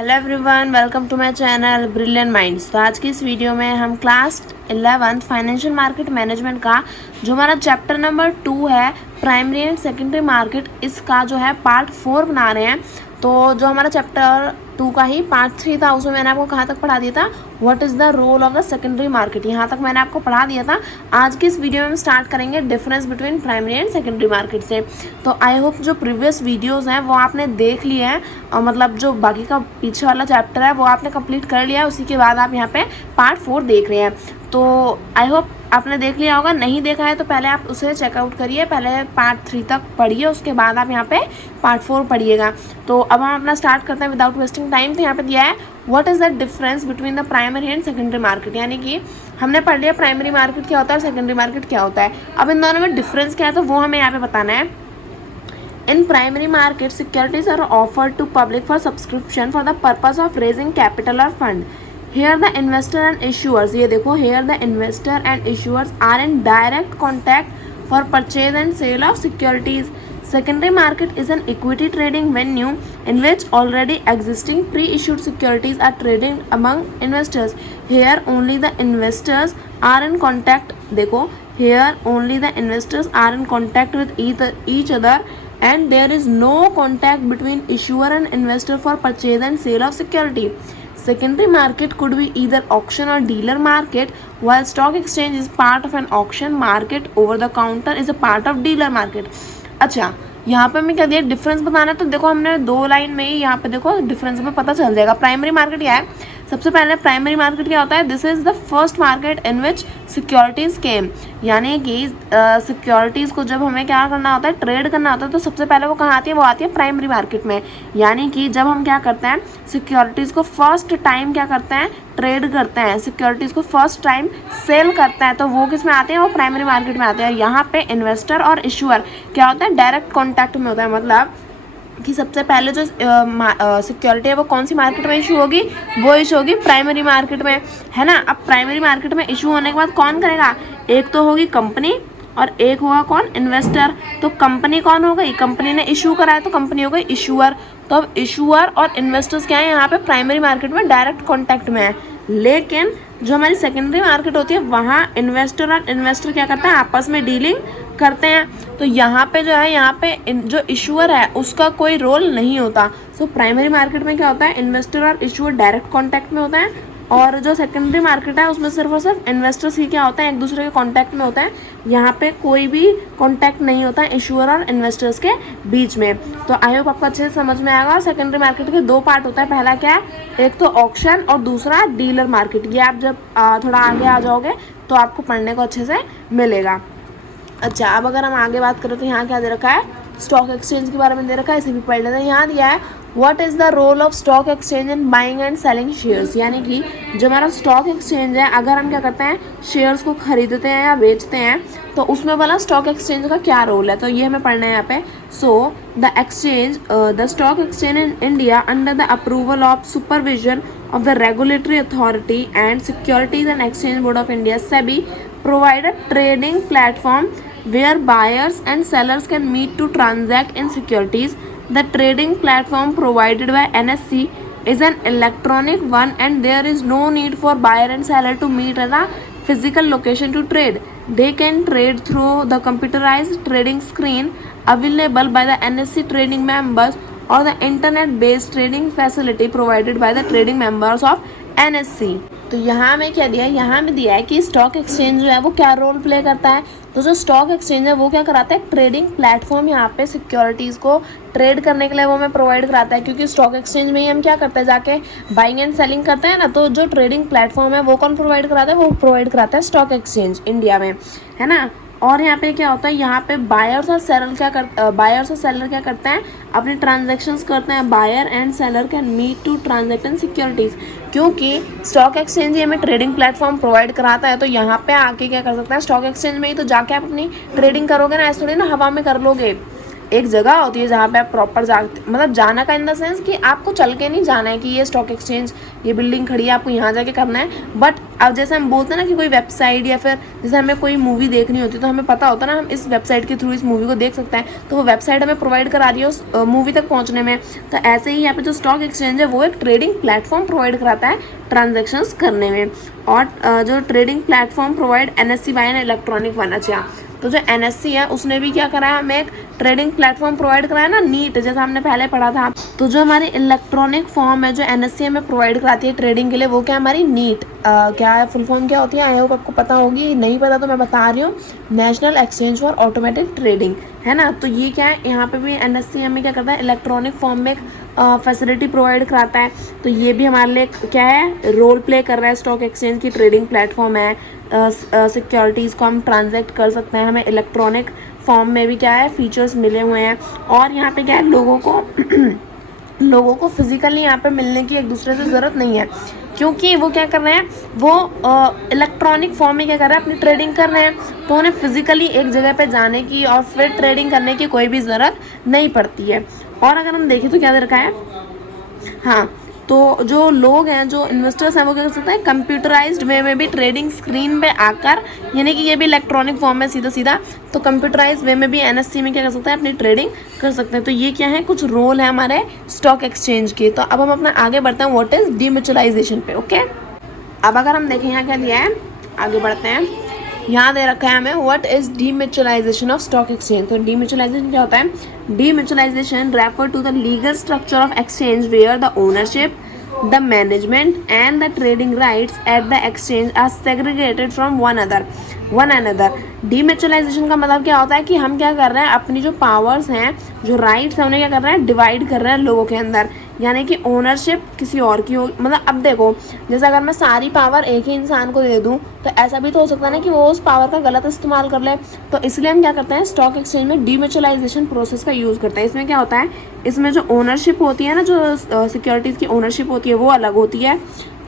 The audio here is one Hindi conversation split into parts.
Hello everyone, welcome to my channel brilliant minds. तो आज की इस वीडियो में हम class 11th financial market management का जो हमारा चैप्टर नंबर 2 है प्राइमरी एंड सेकेंडरी मार्केट, इसका जो है पार्ट 4 बना रहे हैं। तो जो हमारा चैप्टर 2 का ही पार्ट 3 था उसमें मैंने आपको कहाँ तक पढ़ा दिया था, what is the role of the secondary market, यहाँ तक मैंने आपको पढ़ा दिया था। आज की इस वीडियो में हम स्टार्ट करेंगे difference between primary and secondary market से। तो आई होप जो प्रीवियस वीडियोस हैं वो आपने देख लिए हैं, और मतलब जो बाकी का पीछे वाला चैप्टर है वो आपने कंप्लीट कर लिया है। उसी के बाद आप यहाँ पे पार्ट 4 देख रहे हैं। तो आई होप आपने देख लिया होगा। नहीं देखा है तो पहले आप उसे चेकआउट करिए, पहले पार्ट 3 तक पढ़िए, उसके बाद आप यहाँ पे पार्ट 4 पढ़िएगा। तो अब हम अपना स्टार्ट करते हैं विदाउट वेस्टिंग टाइम। तो यहाँ पे दिया है what is the difference between the primary and secondary market, यानी कि हमने पढ़ लिया प्राइमरी मार्केट क्या होता है और सेकेंडरी मार्केट क्या होता है। अब इन दोनों में डिफरेंस क्या है तो वो हमें यहाँ पे बताना है। In primary market, securities are offered to public for subscription for the purpose of raising capital or fund. Here the investor and issuers, ये देखो, here the investor and issuers are in direct contact for purchase and sale of securities. Secondary market is an equity trading venue in which already existing pre-issued securities are traded among investors. Here only the investors are in contact. देखो, here only the investors are in contact with each other, and there is no contact between issuer and investor for purchase and sale of security. Secondary market could be either auction or dealer market, while stock exchange is part of an auction market. Over the counter is a part of dealer market. अच्छा, यहाँ पे मैं क्या दिया, डिफरेंस बताना है। तो देखो हमने 2 लाइन में ही यहाँ पे देखो डिफरेंस में पता चल जाएगा। प्राइमरी मार्केट क्या है, सबसे पहले प्राइमरी मार्केट क्या होता है, this is the first market in which securities came, यानी कि सिक्योरिटीज़ को जब हमें क्या करना होता है, ट्रेड करना होता है, तो सबसे पहले वो कहाँ आती है, वो आती है प्राइमरी मार्केट में। यानी कि जब हम क्या करते हैं, सिक्योरिटीज़ को फर्स्ट टाइम क्या करते हैं, ट्रेड करते हैं, सिक्योरिटीज़ को फर्स्ट टाइम सेल करते हैं, तो वो किस में आते हैं, वो प्राइमरी मार्केट में आते हैं। यहाँ पे इन्वेस्टर और इशूअर क्या होता है, डायरेक्ट कॉन्टैक्ट में होता है। मतलब कि सबसे पहले जो सिक्योरिटी है वो कौन सी मार्केट में इशू होगी, वो इशू होगी प्राइमरी मार्केट में, है ना। अब प्राइमरी मार्केट में इशू होने के बाद कौन करेगा, एक तो होगी कंपनी और एक होगा कौन, इन्वेस्टर। तो कंपनी कौन हो गई, कंपनी ने इशू करा है तो कंपनी हो गई इशूअर। तो अब इशूअर और इन्वेस्टर्स क्या है, यहाँ पे प्राइमरी मार्केट में डायरेक्ट कॉन्टैक्ट में है। लेकिन जो हमारी सेकेंडरी मार्केट होती है वहाँ इन्वेस्टर और इन्वेस्टर क्या करते हैं, आपस में डीलिंग करते हैं। तो यहाँ पे जो है, यहाँ पे जो इशूअर है उसका कोई रोल नहीं होता। सो प्राइमरी मार्केट में क्या होता है, इन्वेस्टर और इशूअर डायरेक्ट कॉन्टैक्ट में होता है, और जो सेकेंडरी मार्केट है उसमें सिर्फ और सिर्फ इन्वेस्टर्स ही क्या होता है, एक दूसरे के कॉन्टैक्ट में होता है। यहाँ पे कोई भी कॉन्टैक्ट नहीं होता है इशूअर और इन्वेस्टर्स के बीच में। तो आई होप आपको अच्छे से समझ में आएगा। सेकेंडरी मार्केट के 2 पार्ट होता है, पहला क्या है, एक तो ऑक्शन और दूसरा डीलर मार्केट। ये आप जब थोड़ा आगे आ जाओगे तो आपको पढ़ने को अच्छे से मिलेगा। अच्छा, अब अगर हम आगे बात करें तो यहाँ क्या दे रखा है, स्टॉक एक्सचेंज के बारे में दे रखा है, इसे भी पढ़ लेते हैं। यहाँ दिया है what is the role of stock exchange in buying and selling shares, यानी कि जो हमारा स्टॉक एक्सचेंज है, अगर हम क्या करते हैं, शेयर्स को खरीदते हैं या बेचते हैं, तो उसमें वाला स्टॉक एक्सचेंज का क्या रोल है, तो ये हमें पढ़ना है यहाँ पे। So the stock exchange in India under the approval of supervision of the regulatory authority and Securities and Exchange Board of India SEBI provide a trading platform where buyers and sellers can meet to transact in securities. The trading platform provided by NSE is an electronic one, and there is no need for buyer and seller to meet at a physical location to trade. They can trade through the computerized trading screen available by the NSE trading members or the internet based trading facility provided by the trading members of NSE. तो यहाँ में क्या दिया है, यहाँ में दिया है कि स्टॉक एक्सचेंज जो है वो क्या रोल प्ले करता है। तो जो स्टॉक एक्सचेंज है वो क्या कराता है, ट्रेडिंग प्लेटफॉर्म यहाँ पे सिक्योरिटीज़ को ट्रेड करने के लिए वो हमें प्रोवाइड कराता है। क्योंकि स्टॉक एक्सचेंज में ही हम क्या करते हैं, जाके बाइंग एंड सेलिंग करते हैं ना। तो जो ट्रेडिंग प्लेटफॉर्म है वो कौन प्रोवाइड कराता है, वो प्रोवाइड कराता है स्टॉक एक्सचेंज इंडिया में, है ना। और यहाँ पे क्या होता है, यहाँ पे बायर्स और सेलर क्या करते हैं, अपने ट्रांजैक्शंस करते हैं। Buyer and seller can meet to transact in securities, क्योंकि स्टॉक एक्सचेंज ही हमें ट्रेडिंग प्लेटफॉर्म प्रोवाइड कराता है। तो यहाँ पे आके क्या कर सकते हैं, स्टॉक एक्सचेंज में ही तो जाके आप अपनी ट्रेडिंग करोगे ना, ऐसे थोड़ी ना हवा में कर लोगे। एक जगह होती है जहाँ पे आप प्रॉपर मतलब जाना का इन द सेंस कि आपको चल के नहीं जाना है कि ये स्टॉक एक्सचेंज, ये बिल्डिंग खड़ी है, आपको यहाँ जाके करना है। बट अब जैसे हम बोलते हैं ना कि कोई वेबसाइट या फिर जैसे हमें कोई मूवी देखनी होती है तो हमें पता होता है ना हम इस वेबसाइट के थ्रू इस मूवी को देख सकते हैं, तो वो वेबसाइट हमें प्रोवाइड करा रही है उस मूवी तक पहुँचने में। तो ऐसे ही यहाँ पे जो स्टॉक एक्सचेंज है वो एक ट्रेडिंग प्लेटफॉर्म प्रोवाइड कराता है ट्रांजेक्शन्स करने में। और जो trading platform provide NSE by an electronic one. अच्छा, तो जो NSE है उसने भी क्या करा है, हमें एक ट्रेडिंग प्लेटफॉर्म प्रोवाइड कराया ना, नीट, जैसा हमने पहले पढ़ा था। तो जो हमारी इलेक्ट्रॉनिक फॉर्म है जो NSE हमें प्रोवाइड कराती है ट्रेडिंग के लिए, वो क्या हमारी नीट, क्या है फुल फॉर्म क्या होती है, आई होप आपको पता होगी, नहीं पता तो मैं बता रही हूँ, national exchange for automated trading, है ना। तो ये क्या है, यहाँ पे भी NSE हमें क्या करता है, इलेक्ट्रॉनिक फॉर्म में एक फैसिलिटी प्रोवाइड कराता है। तो ये भी हमारे लिए क्या है, रोल प्ले कर रहा है। स्टॉक एक्सचेंज की ट्रेडिंग प्लेटफॉर्म है, सिक्योरिटीज़ को हम ट्रांजैक्ट कर सकते हैं, हमें इलेक्ट्रॉनिक फॉर्म में भी क्या है फीचर्स मिले हुए हैं। और यहाँ पे क्या है, लोगों को फिजिकली यहाँ पे मिलने की एक दूसरे से ज़रूरत नहीं है, क्योंकि वो क्या कर रहे हैं, वो इलेक्ट्रॉनिक फॉर्म में क्या कर रहे हैं, अपनी ट्रेडिंग कर रहे हैं। तो उन्हें फिजिकली एक जगह पे जाने की और फिर ट्रेडिंग करने की कोई भी ज़रूरत नहीं पड़ती है। और अगर हम देखें तो क्या दे रखा है, हाँ, तो जो लोग हैं, जो इन्वेस्टर्स हैं, वो क्या कर सकते हैं, कंप्यूटराइज्ड वे में भी ट्रेडिंग स्क्रीन पे आकर, यानी कि ये भी इलेक्ट्रॉनिक फॉर्म में सीधा, तो कंप्यूटराइज्ड वे में भी NSE में क्या कर सकते हैं, अपनी ट्रेडिंग कर सकते हैं। तो ये क्या है, कुछ रोल है हमारे स्टॉक एक्सचेंज के। तो अब हम अपना आगे बढ़ते हैं व्हाट इज डीम्यूचुअलाइजेशन पे। ओके, अब अगर हम देखें यहाँ क्या दिया है, आगे बढ़ते हैं। यहाँ दे रखा है हमें what is demutualisation of stock exchange. तो डीम्यूचुअलाइजेशन क्या होता है, demutualisation refer to the legal structure of exchange where the ownership, the management and the trading rights at the exchange are segregated from one another। डीम्यूचुअलाइजेशन का मतलब क्या होता है कि हम क्या कर रहे हैं, अपनी जो पावर्स हैं, जो राइट्स हैं, उन्हें क्या कर रहे हैं, डिवाइड कर रहे हैं लोगों के अंदर। यानी कि ओनरशिप किसी और की हो, मतलब अब देखो, जैसे अगर मैं सारी पावर एक ही इंसान को दे दूं तो ऐसा भी तो हो सकता है ना कि वो उस पावर का गलत इस्तेमाल कर ले। तो इसलिए हम क्या करते हैं, स्टॉक एक्सचेंज में डीम्यूचुअलाइजेशन प्रोसेस का यूज़ करते हैं। इसमें क्या होता है, इसमें जो ओनरशिप होती है ना, जो सिक्योरिटीज़ की ओनरशिप होती है वो अलग होती है,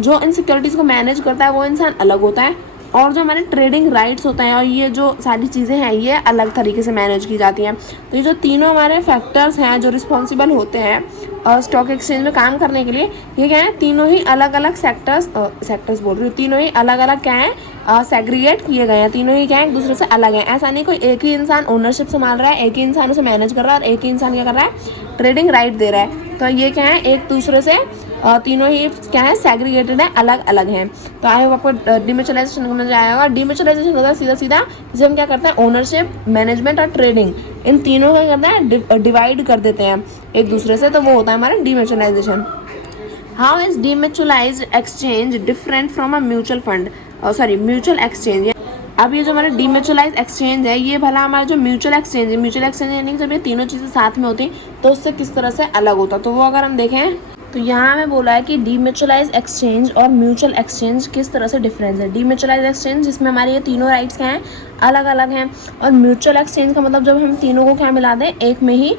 जो इन सिक्योरिटीज़ को मैनेज करता है वो इंसान अलग होता है, और जो हमारे ट्रेडिंग राइट्स होते हैं और ये जो सारी चीज़ें हैं ये अलग तरीके से मैनेज की जाती हैं। तो ये जो तीनों हमारे फैक्टर्स हैं जो रिस्पॉन्सिबल होते हैं स्टॉक एक्सचेंज में काम करने के लिए, ये क्या है, तीनों ही अलग अलग सेक्टर्स बोल रही हूँ, तीनों ही अलग अलग क्या है, सेग्रीगेट किए गए हैं। तीनों ही क्या है, एक दूसरे से अलग हैं। ऐसा नहीं कोई एक ही इंसान ओनरशिप संभाल रहा है, एक ही इंसान उसे मैनेज कर रहा है और एक ही इंसान क्या कर रहा है, ट्रेडिंग राइट दे रहा है। तो ये क्या है, एक दूसरे से तीनों ही क्या है, सेग्रीगेटेड है, अलग अलग हैं। तो आई होप आपको डीम्यूचुअलाइजेशन समझ आएगा। डीम्यूचुअलाइजेशन होता है सीधा जब हम क्या करते हैं, ओनरशिप, मैनेजमेंट और ट्रेडिंग, इन तीनों को करते हैं डिवाइड कर देते हैं एक दूसरे से, तो वो होता है हमारा demutualisation. How is demutualised exchange different from a mutual exchange. अब ये जो हमारा डीम्यूचुअलाइज्ड एक्सचेंज है, ये भला हमारा जो म्यूचुअल एक्सचेंज यानी कि जब ये तीनों चीज़ें साथ में होती तो उससे किस तरह से अलग होता। तो वो अगर हम देखें तो यहाँ हमें बोला है कि डीम्यूचुअलाइज्ड एक्सचेंज और म्यूचुअल एक्सचेंज किस तरह से डिफरेंस है। डीम्यूचुअलाइज्ड एक्सचेंज जिसमें हमारे ये तीनों राइट्स क्या हैं, अलग अलग हैं, और म्यूचुअल एक्सचेंज का मतलब जब हम तीनों को क्या मिला दें, एक में ही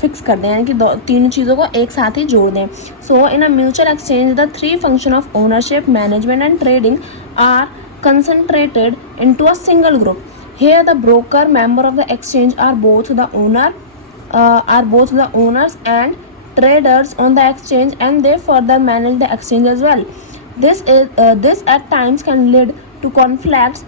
फिक्स कर दें, यानी कि तीनों चीज़ों को एक साथ ही जोड़ दें। So in a mutual exchange the three function of ownership, management and trading are concentrated into a single group. Here the broker member of the exchange are both the owners and traders on the exchange, and they further manage the exchange as well. This at times can lead to conflicts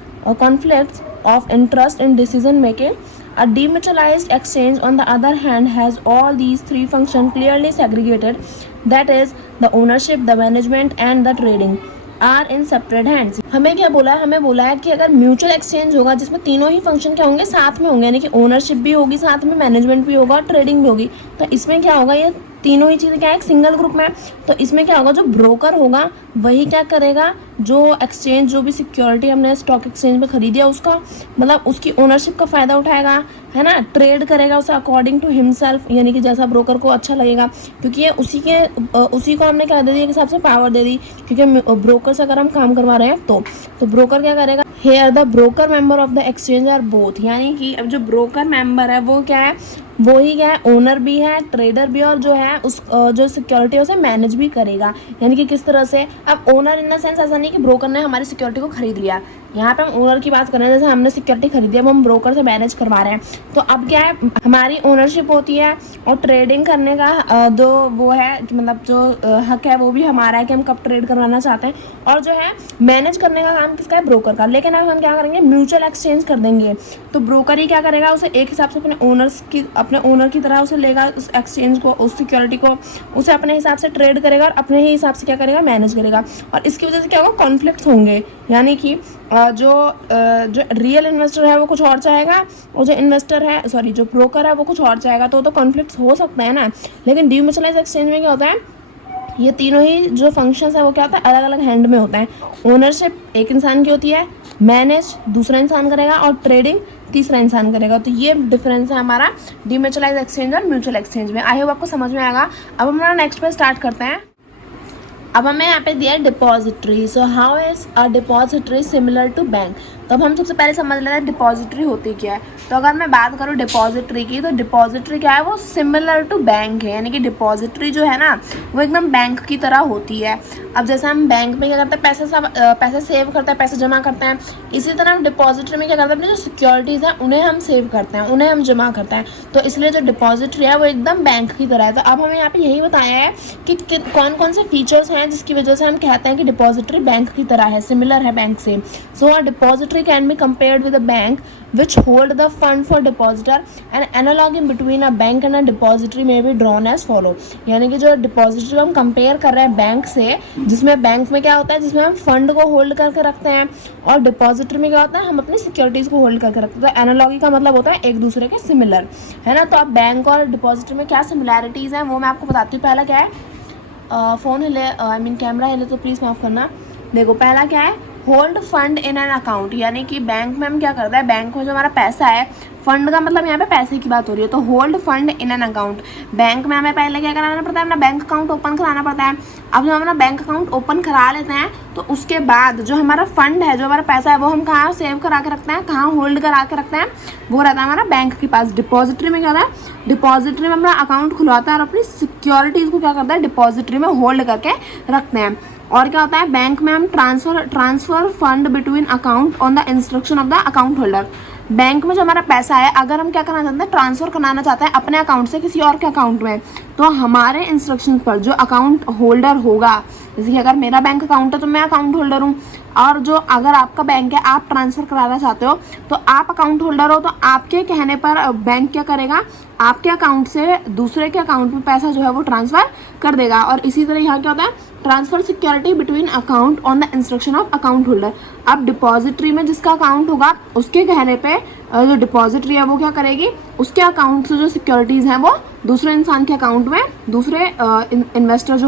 of interest in decision making. A dematerialized exchange on the other hand has all these three functions clearly segregated, that is the ownership, the management and the trading are in separate hands. हमें क्या बोला है, हमें बोला है कि अगर म्यूचुअल एक्सचेंज होगा जिसमें तीनों ही फंक्शन क्या होंगे, साथ में होंगे, यानी कि ओनरशिप भी होगी साथ में, मैनेजमेंट भी होगा और ट्रेडिंग भी होगी, तो इसमें क्या होगा, ये तीनों ही चीज़ें क्या है, एक सिंगल ग्रुप में। तो इसमें क्या होगा, जो ब्रोकर होगा वही क्या करेगा, जो एक्सचेंज, जो भी सिक्योरिटी हमने स्टॉक एक्सचेंज में खरीदी है उसका मतलब उसकी ओनरशिप का फ़ायदा उठाएगा, है ना, ट्रेड करेगा उसे अकॉर्डिंग टू हिमसेल्फ, यानी कि जैसा ब्रोकर को अच्छा लगेगा, क्योंकि ये उसी को हमने क्या दे दी, एक हिसाब से पावर दे दी, क्योंकि ब्रोकर से अगर हम काम करवा रहे हैं तो ब्रोकर क्या करेगा, here the broker member of the exchange are both, यानी कि अब जो ब्रोकर मेंबर है वो क्या है, वही क्या है, ओनर भी है, ट्रेडर भी है, और जो है उस जो सिक्योरिटी है उसे मैनेज भी करेगा। यानी कि किस तरह से, अब ओनर इन द सेंस ऐसा नहीं कि ब्रोकर ने हमारी सिक्योरिटी को खरीद लिया। यहाँ पे हम ओनर की बात कर रहे हैं, जैसे हमने सिक्योरिटी खरीदी है, वो हम ब्रोकर से मैनेज करवा रहे हैं। तो अब क्या है, हमारी ओनरशिप होती है और ट्रेडिंग करने का जो वो है, मतलब जो हक है वो भी हमारा है कि हम कब ट्रेड करवाना चाहते हैं। और जो है मैनेज करने का काम किसका है, ब्रोकर का। लेकिन अब हम क्या करेंगे, म्यूचुअल एक्सचेंज कर देंगे। तो ब्रोकर ही क्या करेगा, उसे एक हिसाब से अपने ओनर की तरह उसे लेगा, उस एक्सचेंज को, उस सिक्योरिटी को, उसे अपने हिसाब से ट्रेड करेगा और अपने ही हिसाब से क्या करेगा, मैनेज करेगा। और इसकी वजह से क्या होगा, कॉन्फ्लिक्ट्स होंगे। यानी कि जो रियल इन्वेस्टर है वो कुछ और चाहेगा, और जो ब्रोकर है वो कुछ और चाहेगा। तो कॉन्फ्लिक्ट्स हो सकता है ना। लेकिन डीम्यूचुअलाइज्ड एक्सचेंज में क्या होता है, ये तीनों ही जो फंक्शंस है वो क्या होता है, अलग अलग हैंड में होता है। ओनरशिप एक इंसान की होती है, मैनेज दूसरा इंसान करेगा, और ट्रेडिंग तीसरा इंसान करेगा। तो ये डिफरेंस है हमारा डीम्यूचुअलाइज्ड एक्सचेंज और म्यूचुअल एक्सचेंज में। आई होप आपको समझ में आएगा। अब हम हमारा नेक्स्ट पे स्टार्ट करते हैं। अब हमें यहाँ पे दिया है depository. So how is a depository similar to bank. तो अब हम सबसे पहले समझ लेते हैं डिपॉजिटरी होती क्या है। तो अगर मैं बात करूँ डिपॉजिटरी की, तो डिपॉजिटरी क्या है, वो सिमिलर टू बैंक है। यानी कि डिपॉजिटरी जो है ना, वो एकदम बैंक की तरह होती है। अब जैसे हम बैंक में क्या करते हैं, पैसा सेव करते हैं, पैसे जमा करते हैं, इसी तरह हम डिपॉजिटरी में क्या करते हैं, अपनी जो सिक्योरिटीज़ हैं उन्हें हम सेव करते हैं, उन्हें हम जमा करते हैं। तो इसलिए जो डिपॉजिटरी है वो एकदम बैंक की तरह है। तो अब हमें यहाँ पे यही बताया है कि कौन कौन से फीचर्स हैं जिसकी वजह से हम कहते हैं कि डिपॉजिटरी बैंक की तरह है, सिमिलर है बैंक से। सो अ depository can be compared with a bank which hold the fund for depositor. An analog in between a bank and a depository may be drawn as follow. यानी कि जो डिपॉजिटरी हम कंपेयर कर रहे हैं बैंक से, जिसमें बैंक में क्या होता है, जिसमें हम फंड को होल्ड करके रखते हैं, और डिपॉजिटरी में क्या होता है, हम अपनी सिक्योरिटीज़ को होल्ड करके रखते हैं। तो एनालॉगी का मतलब होता है एक दूसरे के सिमिलर, है ना। तो अब बैंक और डिपॉजिटरी में क्या सिमिलैरिटीज़ हैं वो मैं आपको बताती हूँ। पहला क्या है, फ़ोन हिले, कैमरा हिले तो प्लीज़ माफ़ करना। देखो पहला क्या है, hold fund in an account. यानी कि बैंक में हम क्या करते हैं, बैंक में जो हमारा पैसा है, फंड का मतलब यहाँ पे पैसे की बात हो रही है। तो hold fund in an account, bank में हमें पहले क्या कराना पड़ता है, अपना बैंक अकाउंट ओपन कराना पड़ता है। अब जब हम अपना बैंक अकाउंट ओपन करा लेते हैं, तो उसके बाद जो हमारा फंड है, जो हमारा पैसा है, वो हम कहाँ सेव करा के रखते हैं, कहाँ होल्ड करा के रखते हैं, वो रहता है हमारा बैंक के पास। डिपॉजिटरी में क्या होता है, डिपॉजिटरी में अपना अकाउंट खुलवाता है और अपनी सिक्योरिटीज़ को क्या करता है, डिपॉजिटरी में होल्ड करके रखते हैं। और क्या होता है, बैंक में हम transfer fund between account on the instruction of the account holder. Bank में जो हमारा पैसा है, अगर हम क्या करना चाहते हैं, ट्रांसफ़र कराना चाहते हैं अपने अकाउंट से किसी और के अकाउंट में, तो हमारे इंस्ट्रक्शन पर जो अकाउंट होल्डर होगा, जैसे कि अगर मेरा बैंक अकाउंट है तो मैं अकाउंट होल्डर हूँ, और जो अगर आपका बैंक है, आप ट्रांसफ़र कराना चाहते हो तो आप अकाउंट होल्डर हो, तो आपके कहने पर बैंक क्या करेगा, आपके अकाउंट से दूसरे के अकाउंट में पैसा जो है वो ट्रांसफ़र कर देगा। और इसी तरह यहाँ क्या होता है, transfer security between account on the instruction of account holder. अब डिपॉजिटरी में जिसका अकाउंट होगा, उसके कहने पे जो डिपॉजिटरी है वो क्या करेगी, उसके अकाउंट से जो सिक्योरिटीज़ हैं वो दूसरे इंसान के अकाउंट में, दूसरे इन्वेस्टर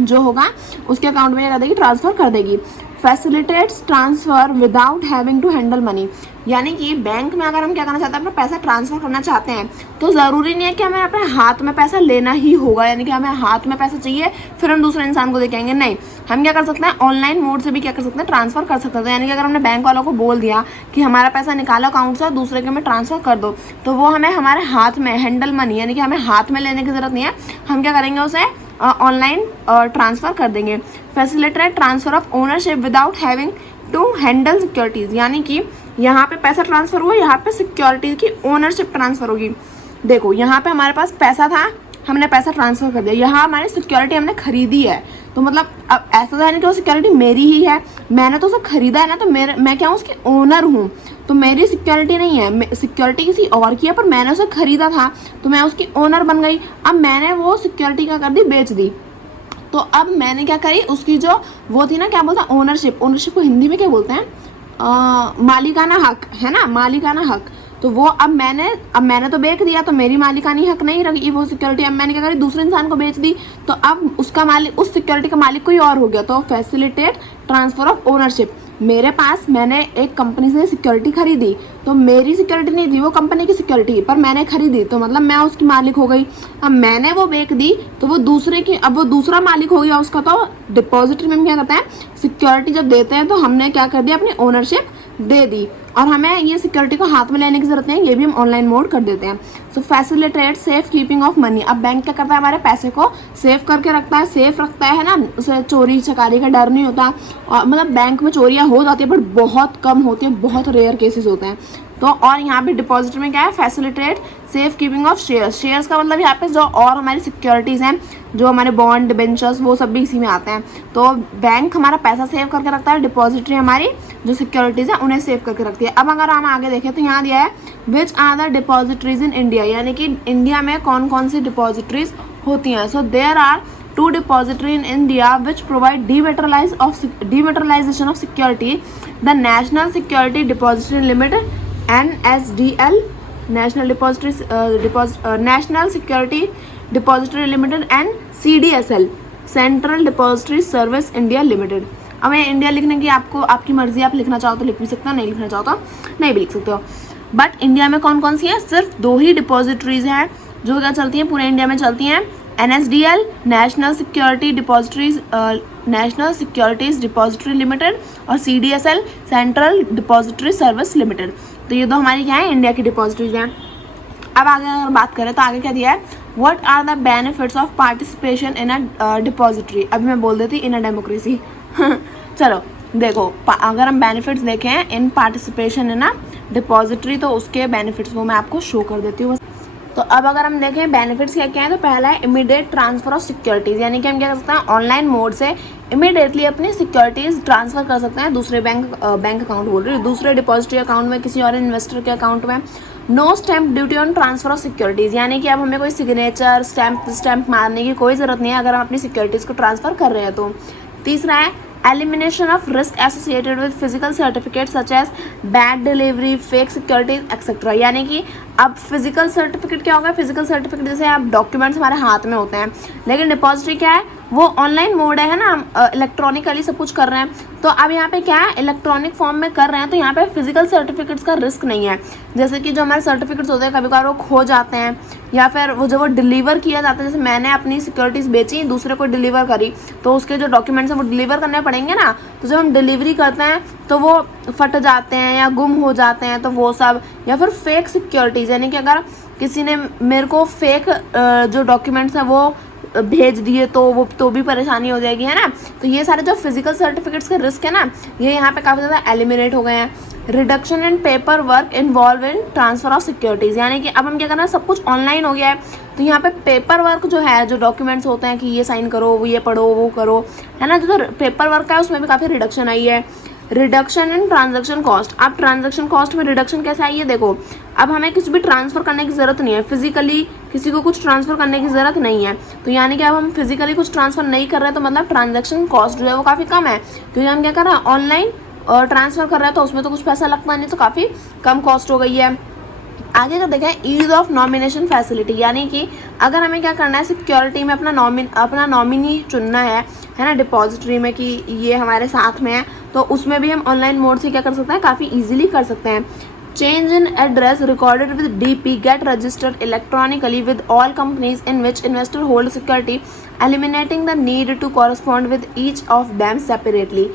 जो होगा उसके अकाउंट में क्या कर देगी, ट्रांसफ़र कर देगी। Facilitates transfer without having to handle money. यानी कि बैंक में अगर हम क्या करना चाहते हैं, अपना पैसा ट्रांसफ़र करना चाहते हैं, तो ज़रूरी नहीं है कि हमें अपने हाथ में पैसा लेना ही होगा। यानी कि हमें हाथ में पैसा चाहिए फिर हम दूसरे इंसान को दे के आएंगे, नहीं। हम क्या कर सकते हैं, ऑनलाइन मोड से भी क्या कर सकते हैं, ट्रांसफ़र कर सकते हैं। यानी कि अगर हमने बैंक वालों को बोल दिया कि हमारा पैसा निकालो अकाउंट से और दूसरे के में ट्रांसफ़र कर दो, तो वो हमें हमारे हाथ में हैंडल मनी, यानी कि हमें हाथ में लेने की ज़रूरत नहीं है। हम क्या करेंगे, उसे ऑनलाइन ट्रांसफ़र कर देंगे। Facilitate transfer of ownership without having to handle securities. यानी कि यहाँ पे पैसा ट्रांसफ़र हुआ, यहाँ पे सिक्योरिटीज़ की ओनरशिप ट्रांसफ़र होगी। देखो यहाँ पे हमारे पास पैसा था, हमने पैसा ट्रांसफ़र कर दिया, यहाँ हमारी सिक्योरिटी हमने खरीदी है। तो मतलब अब ऐसा तो है नहीं कि वो सिक्योरिटी मेरी ही है, मैंने तो उसे खरीदा है ना, तो मैं क्या हूँ, उसकी ओनर हूँ। तो मेरी सिक्योरिटी नहीं है, सिक्योरिटी किसी और की है, पर मैंने उसे खरीदा था तो मैं उसकी ओनर बन गई। अब मैंने वो सिक्योरिटी क्या कर दी, बेच दी। तो अब मैंने क्या करी, उसकी जो वो थी ना, क्या बोलते हैं, ओनरशिप को हिंदी में क्या बोलते हैं, मालिकाना हक, है ना, मालिकाना हक। तो वो अब मैंने तो बेच दिया, तो मेरी मालिकानी हक नहीं रही वो सिक्योरिटी। अब मैंने क्या करी, दूसरे इंसान को बेच दी, तो अब उसका मालिक, उस सिक्योरिटी का मालिक कोई और हो गया। तो फैसिलिटेट ट्रांसफ़र ऑफ ओनरशिप। मेरे पास, मैंने एक कंपनी से सिक्योरिटी खरीदी, तो मेरी सिक्योरिटी नहीं थी, वो कंपनी की सिक्योरिटी, पर मैंने खरीदी, तो मतलब मैं उसकी मालिक हो गई। अब मैंने वो बेच दी, तो वो दूसरे की, अब वो दूसरा मालिक हो गया उसका। तो डिपॉजिटरी में हम क्या करते हैं, सिक्योरिटी जब देते हैं तो हमने क्या कर दिया, अपनी ओनरशिप दे दी। और हमें ये सिक्योरिटी को हाथ में लेने की जरूरत नहीं, ये भी हम ऑनलाइन मोड कर देते हैं। So facilitate safekeeping of money. अब बैंक क्या करता है, हमारे पैसे को सेव करके रखता है, सेफ रखता है ना, उसे चोरी चकारी का डर नहीं होता। और मतलब बैंक में चोरियां हो जाती है बट बहुत कम होती है, बहुत रेयर केसेस होते हैं। तो और यहाँ पे डिपॉजिट में क्या है, facilitate safekeeping of shares. Shares का मतलब यहाँ पे जो और हमारी सिक्योरिटीज़ हैं, जो हमारे बॉन्ड डिबेंचर्स, वो सब भी इसी में आते हैं। तो बैंक हमारा पैसा सेव करके रखता है, डिपॉजिटरी हमारी जो सिक्योरिटीज़ हैं उन्हें सेव करके रखती है। अब अगर हम आगे देखें तो यहाँ दिया है which are the depositories in India, यानी कि इंडिया में कौन कौन सी डिपॉजिटरीज होती हैं। So there are 2 depository in India which provide dematerialisation of security, the national security depository limited NSDL, national security depository limited, and CDSL, central depository service India limited. अब मैं इंडिया लिखने की आपकी मर्जी, आप लिखना चाहो तो लिख भी सकते हो, नहीं लिखना चाहो तो नहीं भी लिख सकते हो। बट इंडिया में कौन कौन सी है, सिर्फ 2 ही डिपॉजिटरीज हैं जो क्या चलती हैं, पूरे इंडिया में चलती हैं। NSDL, national securities depository limited, और CDSL, central depository service limited. तो ये 2 हमारी क्या है, इंडिया की डिपॉजिटरीज हैं। अब आगे अगर बात करें तो आगे क्या दिया है, what are the benefits of participation in a depository. अभी मैं बोल देती इन अ डेमोक्रेसी चलो देखो, अगर हम बेनिफिट्स देखें इन पार्टिसिपेशन इन अ डिपॉजिटरी, तो उसके बेनिफिट्स को मैं आपको शो कर देती हूँ। तो अब अगर हम देखें बेनिफिट्स क्या क्या है, तो पहला है इमीडिएट ट्रांसफर ऑफ सिक्योरिटीज़, यानी कि हम क्या कर सकते हैं, ऑनलाइन मोड से इमीडिएटली अपनी सिक्योरिटीज़ ट्रांसफ़र कर सकते हैं दूसरे बैंक अकाउंट बोल रही हूँ, दूसरे डिपॉजिटरी अकाउंट में, किसी और इन्वेस्टर के अकाउंट में। No stamp duty on transfer of securities, यानी कि अब हमें कोई सिग्नेचर स्टैम्प मारने की कोई ज़रूरत नहीं है अगर हम अपनी सिक्योरिटीज़ को ट्रांसफ़र कर रहे हैं तो। तीसरा है elimination of risk associated with physical certificates such as bad delivery, fake securities etc. यानी कि अब फिजिकल सर्टिफिकेट क्या होगा, फिजिकल सर्टिफिकेट जैसे आप डॉक्यूमेंट्स हमारे हाथ में होते हैं, लेकिन डिपॉजिटरी क्या है, वो ऑनलाइन मोड है ना, हम इलेक्ट्रॉनिकली सब कुछ कर रहे हैं। तो अब यहाँ पे क्या है, इलेक्ट्रॉनिक फॉर्म में कर रहे हैं, तो यहाँ पे फिजिकल सर्टिफिकेट्स का रिस्क नहीं है। जैसे कि जो हमारे सर्टिफिकेट्स होते हैं कभी कभार वो खो जाते हैं, या फिर वो जब वो डिलीवर किया जाता है, जैसे मैंने अपनी सिक्योरिटीज़ बेची दूसरे को डिलीवर करी, तो उसके जो डॉक्यूमेंट्स हैं वो डिलीवर करने पड़ेंगे ना। तो जब हम डिलीवरी करते हैं तो वो फट जाते हैं या गुम हो जाते हैं, तो वो सब, या फिर फेक सिक्योरिटीज़, यानी कि अगर किसी ने मेरे को फेक जो डॉक्यूमेंट्स हैं वो भेज दिए तो भी परेशानी हो जाएगी, है ना। तो ये सारे जो फिजिकल सर्टिफिकेट्स के रिस्क है ना, ये यहाँ पे काफ़ी ज़्यादा एलिमिनेट हो गए हैं। Reduction in paper work involve in transfer of securities, यानी कि अब हम क्या करना है, सब कुछ ऑनलाइन हो गया है, तो यहाँ पे पेपर वर्क जो है, जो डॉक्यूमेंट्स होते हैं कि ये साइन करो, वो ये पढ़ो, वो करो, है ना, जो पेपर वर्क है उसमें भी काफ़ी रिडक्शन आई है। रिडक्शन इन ट्रांजैक्शन कॉस्ट, अब ट्रांजैक्शन कॉस्ट में रिडक्शन कैसे आई है, देखो अब हमें कुछ भी ट्रांसफ़र करने की ज़रूरत नहीं है, फिजिकली किसी को कुछ ट्रांसफ़र करने की ज़रूरत नहीं है, तो यानी कि अब हम फिजिकली कुछ ट्रांसफ़र नहीं कर रहे हैं, तो मतलब ट्रांजैक्शन कॉस्ट जो है वो काफ़ी कम है, क्योंकि हम क्या कर रहे हैं, ऑनलाइन ट्रांसफ़र कर रहे हैं, तो उसमें तो कुछ पैसा लगता नहीं, तो काफ़ी कम कॉस्ट हो गई है। आगे का देखें ईज ऑफ नॉमिनेशन फैसिलिटी, यानी कि अगर हमें क्या करना है, सिक्योरिटी में अपना नॉमिनी चुनना है ना, डिपॉजिटरी में कि ये हमारे साथ में है, तो उसमें भी हम ऑनलाइन मोड से क्या कर सकते हैं, काफ़ी इजीली कर सकते हैं। Change in address recorded with DP get registered electronically with all companies in which investor hold security, eliminating the need to correspond with each of them separately.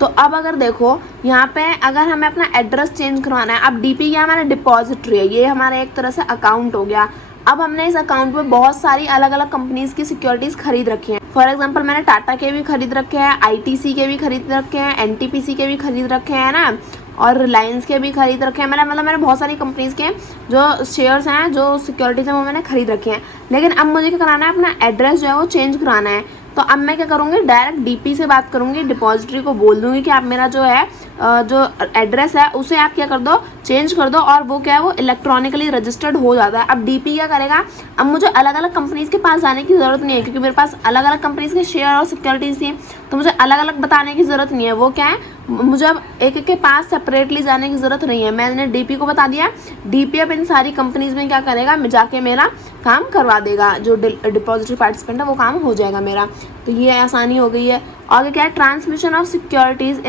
तो अब अगर देखो यहाँ पे अगर हमें अपना एड्रेस चेंज करवाना है, अब DP क्या हमारा डिपॉजिटरी है, ये हमारा एक तरह से अकाउंट हो गया। अब हमने इस अकाउंट पे बहुत सारी अलग अलग कंपनीज की सिक्योरिटीज़ खरीद रखी हैं। फॉर एग्जांपल मैंने टाटा के भी खरीद रखे हैं, ITC के भी खरीद रखे हैं, NTPC के भी खरीद रखे हैं ना, और रिलायंस के भी खरीद रखे हैं। मैंने बहुत सारी कंपनीज़ के जो शेयर्स हैं, जो सिक्योरिटीज़ हैं, वो मैंने खरीद रखे हैं। लेकिन अब मुझे क्या कराना है, अपना एड्रेस जो है वो चेंज कराना है। तो अब मैं क्या करूँगी, डायरेक्ट DP से बात करूँगी, डिपॉजिटरी को बोल दूँगी कि आप मेरा जो है जो एड्रेस है उसे आप क्या कर दो, चेंज कर दो, और वो क्या है, वो इलेक्ट्रॉनिकली रजिस्टर्ड हो जाता है। अब DP क्या करेगा, अब मुझे अलग अलग कंपनीज़ के पास जाने की ज़रूरत नहीं है, क्योंकि मेरे पास अलग अलग कंपनीज़ के शेयर और सिक्योरिटीज़ थी, तो मुझे अलग अलग बताने की ज़रूरत नहीं है। वो क्या है, मुझे अब एक के पास सेपरेटली जाने की ज़रूरत नहीं है, मैंने DP को बता दिया, DP अब इन सारी कंपनीज़ में क्या करेगा, जाके मेरा काम करवा देगा, जो डिपॉजिटरी पार्टिसिपेंट है वो काम हो जाएगा मेरा। तो ये आसानी हो गई है। आगे क्या है, transmission of securities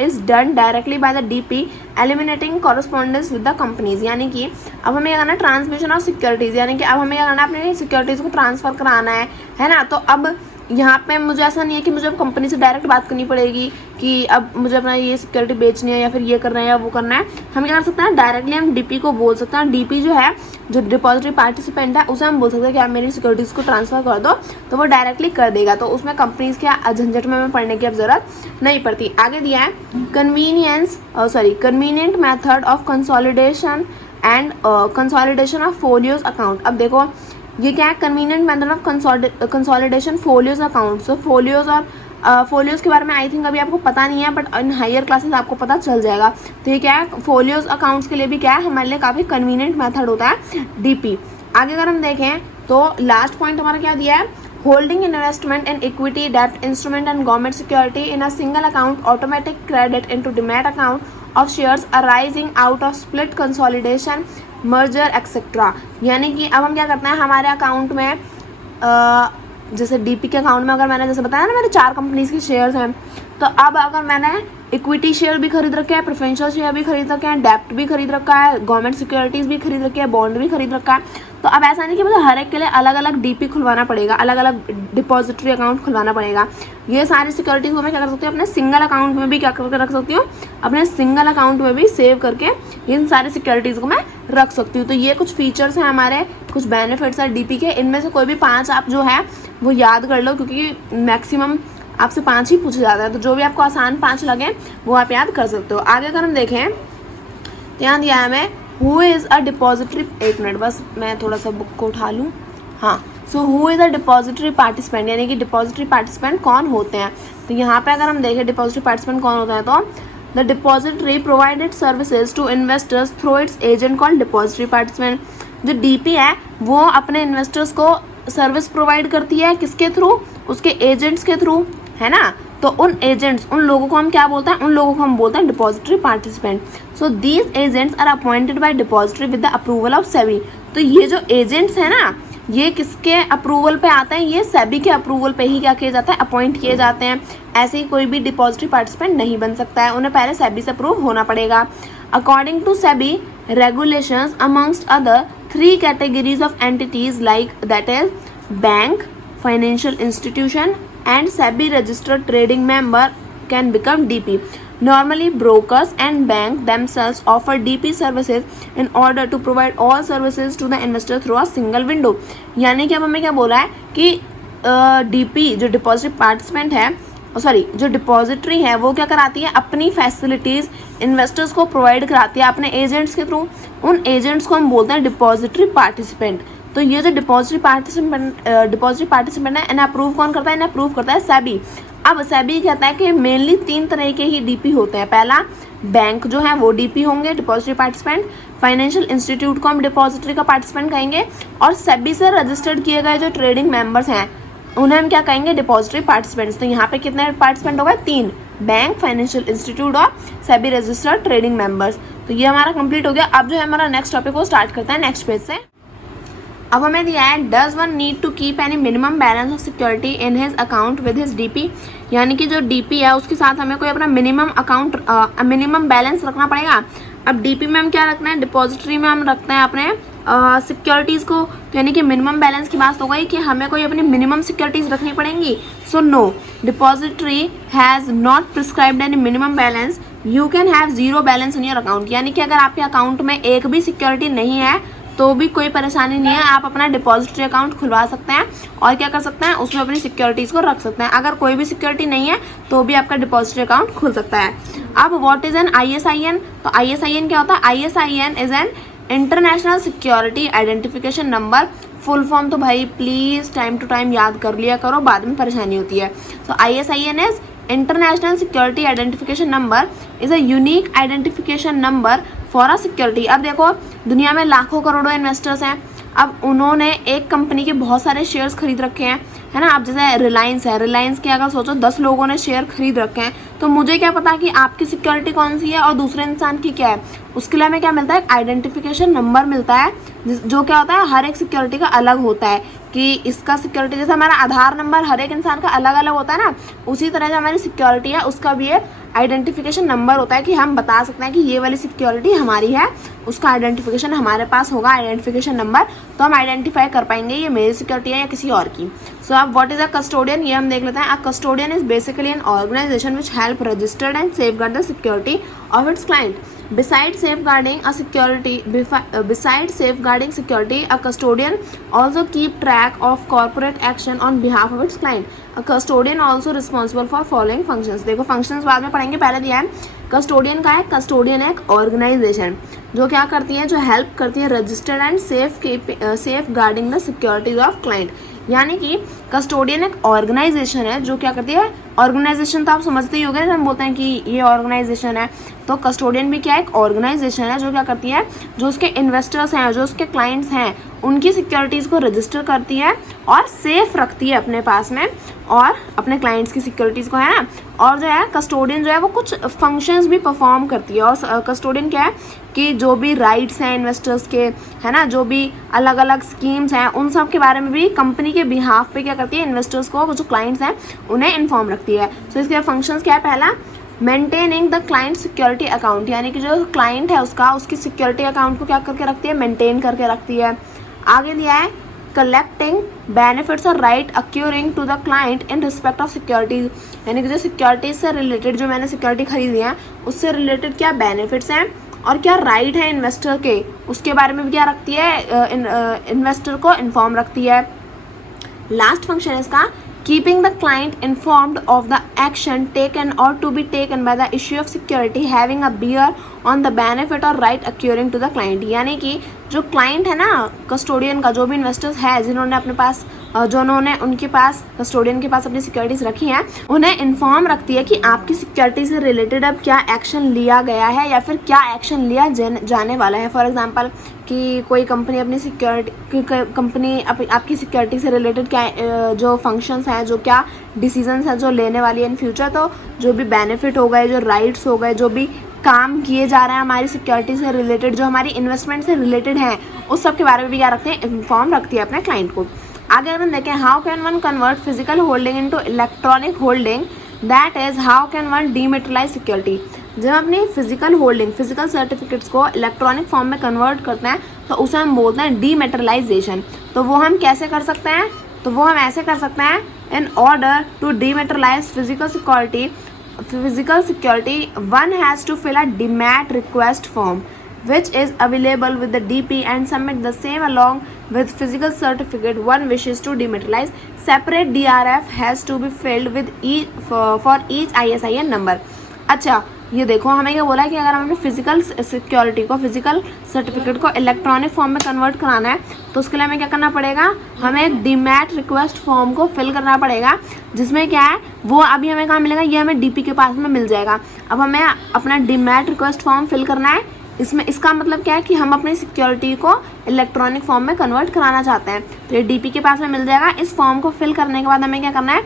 is done directly by the DP eliminating correspondence with the companies, यानी कि अब हमें क्या करना है, ट्रांसमिशन ऑफ सिक्योरिटीज़, यानी कि अब हमें क्या करना है, अपनी सिक्योरिटीज़ को ट्रांसफ़र कराना है ना। तो अब यहाँ पे मुझे ऐसा नहीं है कि मुझे अब कंपनी से डायरेक्ट बात करनी पड़ेगी कि अब मुझे अपना ये सिक्योरिटी बेचनी है या फिर ये करना है या वो करना है। हम क्या कर सकते हैं, डायरेक्टली हम डीपी को बोल सकते हैं। डीपी जो है, जो डिपॉजिटरी पार्टिसिपेंट है, उसे हम बोल सकते हैं कि आप मेरी सिक्योरिटीज़ को ट्रांसफ़र कर दो, तो वो डायरेक्टली कर देगा। तो उसमें कंपनीज के झंझट में हमें पढ़ने की अब ज़रूरत नहीं पड़ती। आगे दिया है convenient method of consolidation and consolidation of folios account. अब देखो ये क्या है, convenient method of consolidation folios account. So folios और फोलियोज के बारे में आई थिंक अभी आपको पता नहीं है, बट इन हायर क्लासेस आपको पता चल जाएगा। तो ये क्या है, फोलियोज अकाउंट्स के लिए भी क्या है, हमारे लिए काफ़ी कन्वीनियंट मेथड होता है डीपी। आगे अगर हम देखें तो लास्ट पॉइंट हमारा क्या दिया है, होल्डिंग इन्वेस्टमेंट इन इक्विटी डेब्ट instrument and government security in a single account automatic credit into demat account of shares arising out of split consolidation merger etcetera. यानी कि अब हम क्या करते हैं, हमारे अकाउंट में जैसे डीपी के अकाउंट में अगर मैंने जैसे बताया ना मेरे 4 कंपनीज के शेयर्स हैं, तो अब अगर मैंने इक्विटी शेयर भी खरीद रखे हैं, प्रेफरेंशियल शेयर भी खरीद रखे हैं, डेप्ट भी खरीद रखा है, गवर्नमेंट सिक्योरिटीज़ भी खरीद रखी है, बॉन्ड भी खरीद रखा है, तो अब ऐसा नहीं कि मुझे हर एक के लिए अलग अलग डीपी खुलवाना पड़ेगा, अलग अलग डिपॉजिटरी अकाउंट खुलवाना पड़ेगा। ये सारी सिक्योरिटीज़ को मैं क्या कर सकती हूँ, अपने सिंगल अकाउंट में भी क्या करके रख सकती हूँ, अपने सिंगल अकाउंट में भी सेव करके इन सारी सिक्योरिटीज़ को मैं रख सकती हूँ। तो ये कुछ फीचर्स हैं हमारे, कुछ बेनिफिट्स हैं डीपी के। इनमें से कोई भी 5 आप जो है वो याद कर लो, क्योंकि मैक्सिमम आपसे 5 ही पूछे जाता है, तो जो भी आपको आसान 5 लगे वो आप याद कर सकते हो। आगे अगर हम देखें तो यहाँ दिया है हमें who is a depository, 1 minute बस मैं थोड़ा सा बुक को उठा लूँ। हाँ, so who is a depository participant, यानी कि डिपॉजिटरी पार्टिसिपेंट कौन होते हैं। तो यहाँ पे अगर हम देखें डिपॉजिटरी पार्टिसिपेंट कौन होता है, तो the depository provided services to investors through its agent called depository participant. जो डीपी है वो अपने इन्वेस्टर्स को सर्विस प्रोवाइड करती है, किसके थ्रू, उसके एजेंट्स के थ्रू, है ना। तो उन एजेंट्स, उन लोगों को हम क्या बोलते हैं, उन लोगों को हम बोलते हैं depository participant. So these agents are appointed by depository with the approval of SEBI. तो ये जो एजेंट्स हैं ना, ये किसके अप्रूवल पे आते हैं, ये सेबी के अप्रूवल पे ही क्या किया जाता है, अपॉइंट किए जाते हैं। ऐसे ही कोई भी डिपॉजिटरी पार्टिसिपेंट नहीं बन सकता है, उन्हें पहले सेबी से अप्रूव होना पड़ेगा। According to SEBI regulations, amongst other 3 categories of entities like that is bank, financial institution and SEBI registered trading member can become DP. Normally brokers and bank themselves offer DP services in order to provide all services to the investor through a single window. यानी कि अब हमें क्या बोला है कि DP जो डिपॉजिट पार्टिसिपेंट है, सॉरी जो डिपॉजिटरी है, वो क्या कराती है, अपनी फैसिलिटीज़ इन्वेस्टर्स को प्रोवाइड कराती है अपने एजेंट्स के थ्रू। उन एजेंट्स को हम बोलते हैं डिपॉजिटरी पार्टिसिपेंट। तो ये जो डिपॉजिटरी पार्टिसिपेंट है, इन्हें अप्रूव कौन करता है, इन्हें अप्रूव करता है सेबी। अब सेबी कहता है कि मेनली 3 तरह के ही डीपी होते हैं। पहला, बैंक जो है वो डीपी होंगे, डिपॉजिटरी पार्टिसिपेंट। फाइनेंशियल इंस्टीट्यूट को हम डिपॉजिटरी का पार्टिसिपेंट कहेंगे, और सेबी से रजिस्टर्ड किए गए जो ट्रेडिंग मेंबर्स हैं उन्हें हम क्या कहेंगे, डिपॉजिटरी पार्टिसिपेंट्स। तो यहाँ पे कितने पार्टिसिपेंट हो गए, 3, बैंक, फाइनेंशियल इंस्टीट्यूट और सेबी रजिस्टर्ड ट्रेडिंग मेंबर्स। तो ये हमारा कंप्लीट हो गया। अब जो है हमारा नेक्स्ट टॉपिक को स्टार्ट करते हैं नेक्स्ट पेज से। अब हमें दिया है does one need to keep any minimum balance of security in his account with his DP. यानी कि जो डीपी है उसके साथ हमें कोई अपना मिनिमम बैलेंस रखना पड़ेगा। अब डीपी में हम क्या रखना है, डिपॉजिटरी में हम रखते हैं अपने सिक्योरिटीज़ को। तो यानी कि मिनिमम बैलेंस की बात हो गई कि हमें कोई अपनी मिनिमम सिक्योरिटीज़ रखनी पड़ेंगी। So no, depository has not prescribed any minimum balance, you can have 0 balance in your account. यानी कि अगर आपके अकाउंट में एक भी सिक्योरिटी नहीं है तो भी कोई परेशानी नहीं है, आप अपना डिपॉजिटरी अकाउंट खुलवा सकते हैं और क्या कर सकते हैं, उसमें अपनी सिक्योरिटीज़ को रख सकते हैं। अगर कोई भी सिक्योरिटी नहीं है तो भी आपका डिपॉजिटरी अकाउंट खुल सकता है। अब व्हाट इज़ एन ISIN? तो ISIN क्या होता है, ISIN is an international security identification number. Full form तो भाई प्लीज़ टाइम टू टाइम याद कर लिया करो, बाद में परेशानी होती है। सो ISIN is international security identification number is a unique identification number for a security. अब देखो दुनिया में लाखों करोड़ों इन्वेस्टर्स हैं, अब उन्होंने एक कंपनी के बहुत सारे शेयर्स खरीद रखे हैं, है ना। अब जैसे रिलायंस है, रिलायंस के अगर सोचो 10 लोगों ने शेयर खरीद रखे हैं, तो मुझे क्या पता कि आपकी सिक्योरिटी कौन सी है और दूसरे इंसान की क्या है। उसके लिए हमें क्या मिलता है, आइडेंटिफिकेशन नंबर मिलता है, जो क्या होता है हर एक सिक्योरिटी का अलग होता है कि इसका सिक्योरिटी, जैसे हमारा आधार नंबर हर एक इंसान का अलग अलग होता है ना, उसी तरह जो हमारी सिक्योरिटी है उसका भी एक आइडेंटिफिकेशन नंबर होता है कि हम बता सकते हैं कि ये वाली सिक्योरिटी हमारी है, उसका आइडेंटिफिकेशन हमारे पास होगा, आइडेंटिफिकेशन नंबर, तो हम आइडेंटिफाई कर पाएंगे ये मेरी सिक्योरिटी है या किसी और की। सो अब व्हाट इज अ कस्टोडियन, ये हम देख लेते हैं। A custodian is basically an organisation which help registered and safeguard the security of its client. Besides safeguarding security, a custodian also keep track of corporate action on behalf of its client. A custodian also responsible for following functions. देखो functions बाद में पढ़ेंगे, पहले दिया है कस्टोडियन का है। कस्टोडियन है एक ऑर्गेनाइजेशन जो क्या करती है, जो हेल्प करती है registered and safeguarding the securities of client. यानी कि कस्टोडियन एक ऑर्गेनाइजेशन है जो क्या करती है, ऑर्गेनाइजेशन तो आप समझते ही होंगे, हम बोलते हैं कि ये ऑर्गेनाइजेशन है, तो कस्टोडियन भी क्या है, एक ऑर्गेनाइजेशन है जो क्या करती है, जो उसके इन्वेस्टर्स हैं, जो उसके क्लाइंट्स हैं, उनकी सिक्योरिटीज़ को रजिस्टर करती है और सेफ रखती है अपने पास में, और अपने क्लाइंट्स की सिक्योरिटीज़ को, है ना। और जो है कस्टोडियन जो है वो कुछ फंक्शंस भी परफॉर्म करती है। और कस्टोडियन क्या है कि जो भी राइट्स हैं इन्वेस्टर्स के, है ना, जो भी अलग अलग स्कीम्स हैं, उन सब के बारे में भी कंपनी के बिहाफ पे क्या करती है, इन्वेस्टर्स को, जो क्लाइंट्स हैं उन्हें इन्फॉर्म रखती है। सो इसके फंक्शंस क्या है, पहला maintaining the client security account, यानी कि जो क्लाइंट है उसकी सिक्योरिटी अकाउंट को क्या करके रखती है, मेंटेन करके रखती है। आगे दिया है कलेक्टिंग बेनिफिट्स और right accruing to the client in respect of securities, यानी कि जो सिक्योरिटीज से रिलेटेड, जो मैंने सिक्योरिटी खरीदी है उससे रिलेटेड क्या बेनिफिट्स हैं और क्या राइट है इन्वेस्टर के, उसके बारे में भी क्या रखती है, इन्वेस्टर को इन्फॉर्म रखती है। लास्ट फंक्शन है इसका keeping the client informed of the action taken or to be taken by the issue of security having a bear on the benefit or right occurring to the client, यानी कि जो क्लाइंट है ना कस्टोडियन का, जो भी इन्वेस्टर्स है जिन्होंने अपने पास, जो उन्होंने उनके पास कस्टोडियन के पास अपनी सिक्योरिटीज़ रखी हैं, उन्हें इन्फॉर्म रखती है कि आपकी सिक्योरिटी से रिलेटेड अब क्या एक्शन लिया गया है या फिर क्या एक्शन लिया जाने वाला है। फॉर एग्जांपल कि कोई कंपनी अपनी आपकी सिक्योरिटी से रिलेटेड क्या जो फंक्शंस हैं, जो क्या डिसीजंस हैं जो लेने वाली है इन फ्यूचर, तो जो भी बेनिफिट हो गए, जो राइट्स हो गए, जो भी काम किए जा रहे हैं हमारी सिक्योरिटी से रिलेटेड, जो हमारी इन्वेस्टमेंट से रिलेटेड हैं, उस सब के बारे में भी क्या रखते हैं, इन्फॉर्म रखती है अपने क्लाइंट को। आगे अगर हम देखें, how can one convert physical holding into electronic holding, that is how can one dematerialise security. जब हम अपनी फिजिकल होल्डिंग, फिजिकल सर्टिफिकेट्स को इलेक्ट्रॉनिक फॉर्म में कन्वर्ट करते हैं तो उसे हम बोलते हैं डीमेटेरियलाइजेशन। तो वो हम कैसे कर सकते हैं, तो वो हम ऐसे कर सकते हैं, in order to dematerialize physical security one has to fill a DMAT request form which is available with the DP and submit the same along with physical certificate one wishes to dematerialize. Separate DRF has to be filled with for each ISIN number. अच्छा, ये देखो हमें क्या बोला है कि अगर हमें फिजिकल सिक्योरिटी को, फिजिकल सर्टिफिकेट को इलेक्ट्रॉनिक फॉर्म में कन्वर्ट कराना है तो उसके लिए हमें क्या करना पड़ेगा, हमें एक डीमैट रिक्वेस्ट फॉर्म को फिल करना पड़ेगा, जिसमें क्या है वो अभी हमें कहाँ मिलेगा, ये हमें डीपी के पास में मिल जाएगा। अब हमें अपना डीमैट रिक्वेस्ट फॉर्म फिल करना है, इसमें इसका मतलब क्या है कि हम अपनी सिक्योरिटी को इलेक्ट्रॉनिक फॉर्म में कन्वर्ट कराना चाहते हैं, तो ये डीपी के पास में मिल जाएगा। इस फॉर्म को फिल करने के बाद हमें क्या करना है,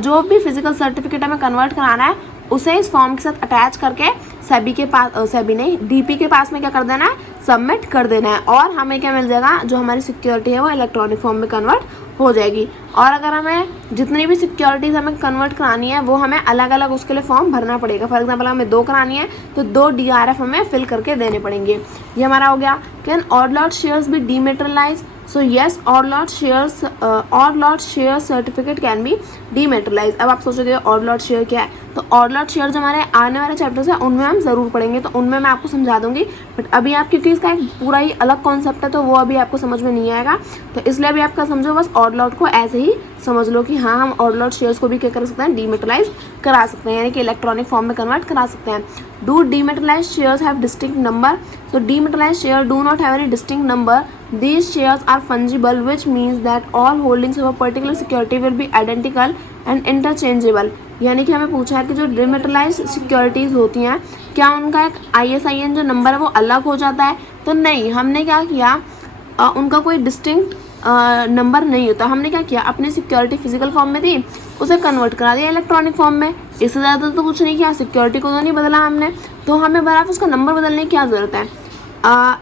जो भी फिजिकल सर्टिफिकेट हमें कन्वर्ट कराना है उसे इस फॉर्म के साथ अटैच करके सेबी के पास, सेबी नहीं, डीपी के पास में क्या कर देना है, सबमिट कर देना है, और हमें क्या मिल जाएगा, जो हमारी सिक्योरिटी है वो इलेक्ट्रॉनिक फॉर्म में कन्वर्ट हो जाएगी। और अगर हमें जितनी भी सिक्योरिटीज़ हमें कन्वर्ट करानी है वो हमें अलग अलग उसके लिए फॉर्म भरना पड़ेगा। फॉर एग्जांपल हमें 2 करानी है तो 2 DRF हमें फिल करके देने पड़ेंगे। ये हमारा हो गया। Can odd lot shares be dematerialize, so yes, odd lot share certificate can be dematerialize. अब आप सोचोगे ऑड लॉट शेयर क्या है, तो ऑड लॉट शेयर जो हमारे आने वाले चैप्टर्स हैं उनमें हम ज़रूर पढ़ेंगे, तो उनमें मैं आपको समझा दूंगी, बट अभी आप क्योंकि इसका एक पूरा ही अलग कॉन्सेप्ट है तो वो अभी आपको समझ में नहीं आएगा, तो इसलिए अभी आपका समझो बस ऑड लॉट को ऐसे ही समझ लो कि हाँ हम ऑड लॉट शेयर्स को भी क्या कर सकते हैं, डीमेटेरियलाइज करा सकते हैं, यानी कि इलेक्ट्रॉनिक फॉर्म में कन्वर्ट करा सकते हैं। Do dematerialise shares have distinct number, so dematérialized share do not have any distinct number. These shares are fungible, which means that all holdings of a particular security will be identical and interchangeable. यानी कि हमें पूछा है कि जो डीमेटेरियलाइज्ड सिक्योरिटीज़ होती हैं क्या उनका एक ISIN जो नंबर है वो अलग हो जाता है, तो नहीं, हमने क्या किया, उनका कोई डिस्टिंक्ट नंबर नहीं होता। हमने क्या किया, अपनी सिक्योरिटी फिजिकल फॉर्म में थी उसे कन्वर्ट करा दिया इलेक्ट्रॉनिक फॉर्म में, इससे ज़्यादा तो कुछ नहीं किया, सिक्योरिटी को तो नहीं बदला हमने, तो हमें बराबर उसका नंबर बदलने की क्या ज़रूरत है।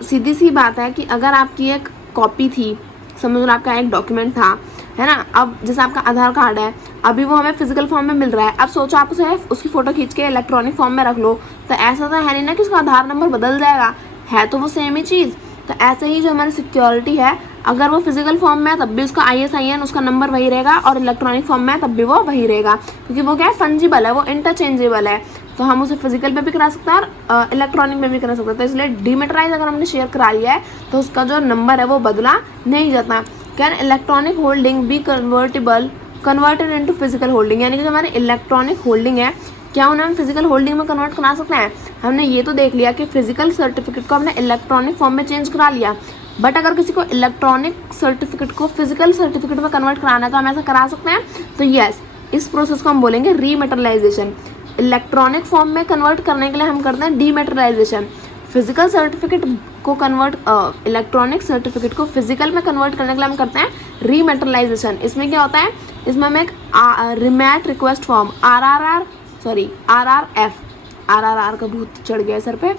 सीधी सी बात है कि अगर आपकी एक कॉपी थी समझ लो आपका एक डॉक्यूमेंट था, है ना। अब जैसे आपका आधार कार्ड है, अभी वो हमें फिजिकल फॉर्म में मिल रहा है। अब सोचो आप उसे उसकी फ़ोटो खींच के इलेक्ट्रॉनिक फॉर्म में रख लो, तो ऐसा तो है नहीं ना कि उसका आधार नंबर बदल जाएगा, है तो वो सेम ही चीज़। तो ऐसे ही जो हमारी सिक्योरिटी है, अगर वो फिजिकल फॉर्म में है तब भी उसका ISIN उसका नंबर वही रहेगा, और इलेक्ट्रॉनिक फॉर्म में है तब भी वो वही रहेगा, क्योंकि वो क्या है, फंजिबल है, वो इंटरचेंजेबल है। तो हम उसे फिजिकल पे भी करा सकते हैं और इलेक्ट्रॉनिक में भी करा सकते हैं। तो इसलिए डीमेटराइज अगर हमने शेयर करा लिया है तो उसका जो नंबर है वो बदला नहीं जाता। Can electronic holding be converted into physical holding, यानी कि जो हमारी इलेक्ट्रॉनिक होल्डिंग है, क्या उन्हें हम फिजिकल होल्डिंग में कन्वर्ट करा सकते हैं। हमने ये तो देख लिया कि फिजिकल सर्टिफिकेट को हमने इलेक्ट्रॉनिक फॉर्म में चेंज करा लिया, बट अगर किसी को इलेक्ट्रॉनिक सर्टिफिकेट को फिजिकल सर्टिफिकेट में कन्वर्ट कराना है तो हम ऐसा करा सकते हैं। तो यस, इस प्रोसेस को हम बोलेंगे रीमेटरलाइजेशन। इलेक्ट्रॉनिक फॉर्म में कन्वर्ट करने के लिए हम करते हैं डीमेटरलाइजेशन। फिजिकल सर्टिफिकेट को कन्वर्ट इलेक्ट्रॉनिक सर्टिफिकेट को फिजिकल में कन्वर्ट करने के लिए हम करते हैं रीमेटरलाइजेशन। इसमें क्या होता है, इसमें हम एक रिमेट रिक्वेस्ट फॉर्म RRR का भूत चढ़ गया सर पे,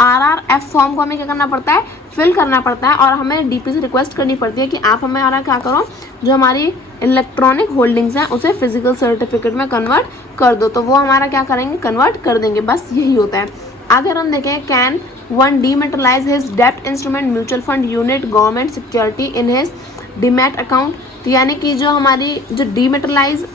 RRF फॉर्म को हमें क्या करना पड़ता है, फिल करना पड़ता है, और हमें DP से रिक्वेस्ट करनी पड़ती है कि आप हमारा क्या करो, जो हमारी इलेक्ट्रॉनिक होल्डिंग्स हैं उसे फिजिकल सर्टिफिकेट में कन्वर्ट कर दो। तो वो हमारा क्या करेंगे, कन्वर्ट कर देंगे, बस यही होता है। अगर हम देखें, कैन वन डीमेटरलाइज हिज डेप्ट instrument mutual fund unit government security in his demat account. तो यानी कि जो हमारी जो डीमेटरलाइज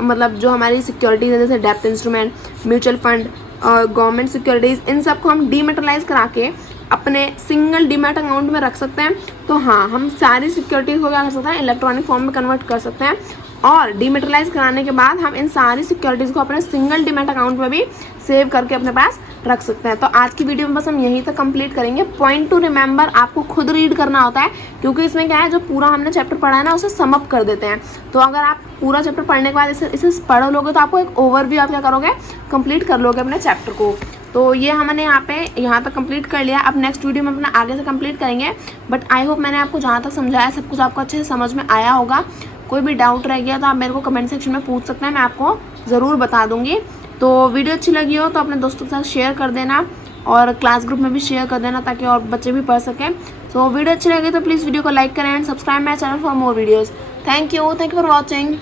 मतलब जो हमारी सिक्योरिटीज है, जैसे डेप्ट इंस्ट्रूमेंट, म्यूचुअल फंड और गवर्नमेंट सिक्योरिटीज़, इन सब को हम डीमेटरलाइज करा के अपने सिंगल डीमैट अकाउंट में रख सकते हैं। तो हाँ, हम सारी सिक्योरिटीज़ को क्या कर सकते हैं, इलेक्ट्रॉनिक फॉर्म में कन्वर्ट कर सकते हैं, और डीमेटरलाइज कराने के बाद हम इन सारी सिक्योरिटीज़ को अपने सिंगल डीमैट अकाउंट में भी सेव करके अपने पास रख सकते हैं। तो आज की वीडियो में बस हम यहीं तक कंप्लीट करेंगे। पॉइंट टू रिमेंबर आपको खुद रीड करना होता है, क्योंकि इसमें क्या है, जो पूरा हमने चैप्टर पढ़ा है ना उसे सम अप कर देते हैं। तो अगर आप पूरा चैप्टर पढ़ने के बाद इसे पढ़ लोगे तो आपको एक ओवरव्यू आप क्या करोगे, कंप्लीट कर लोगे अपने चैप्टर को। तो ये हमने यहाँ तक कंप्लीट कर लिया। अब नेक्स्ट वीडियो में अपना आगे से कंप्लीट करेंगे। बट आई होप मैंने आपको जहाँ तक समझाया सब कुछ आपको अच्छे से समझ में आया होगा। कोई भी डाउट रह गया तो आप मेरे को कमेंट सेक्शन में पूछ सकते हैं, मैं आपको ज़रूर बता दूँगी। तो वीडियो अच्छी लगी हो तो अपने दोस्तों के साथ शेयर कर देना, और क्लास ग्रुप में भी शेयर कर देना ताकि और बच्चे भी पढ़ सकें। सो वीडियो अच्छी लगी तो प्लीज़ वीडियो को लाइक करें and subscribe my channel for more videos. Thank you for watching.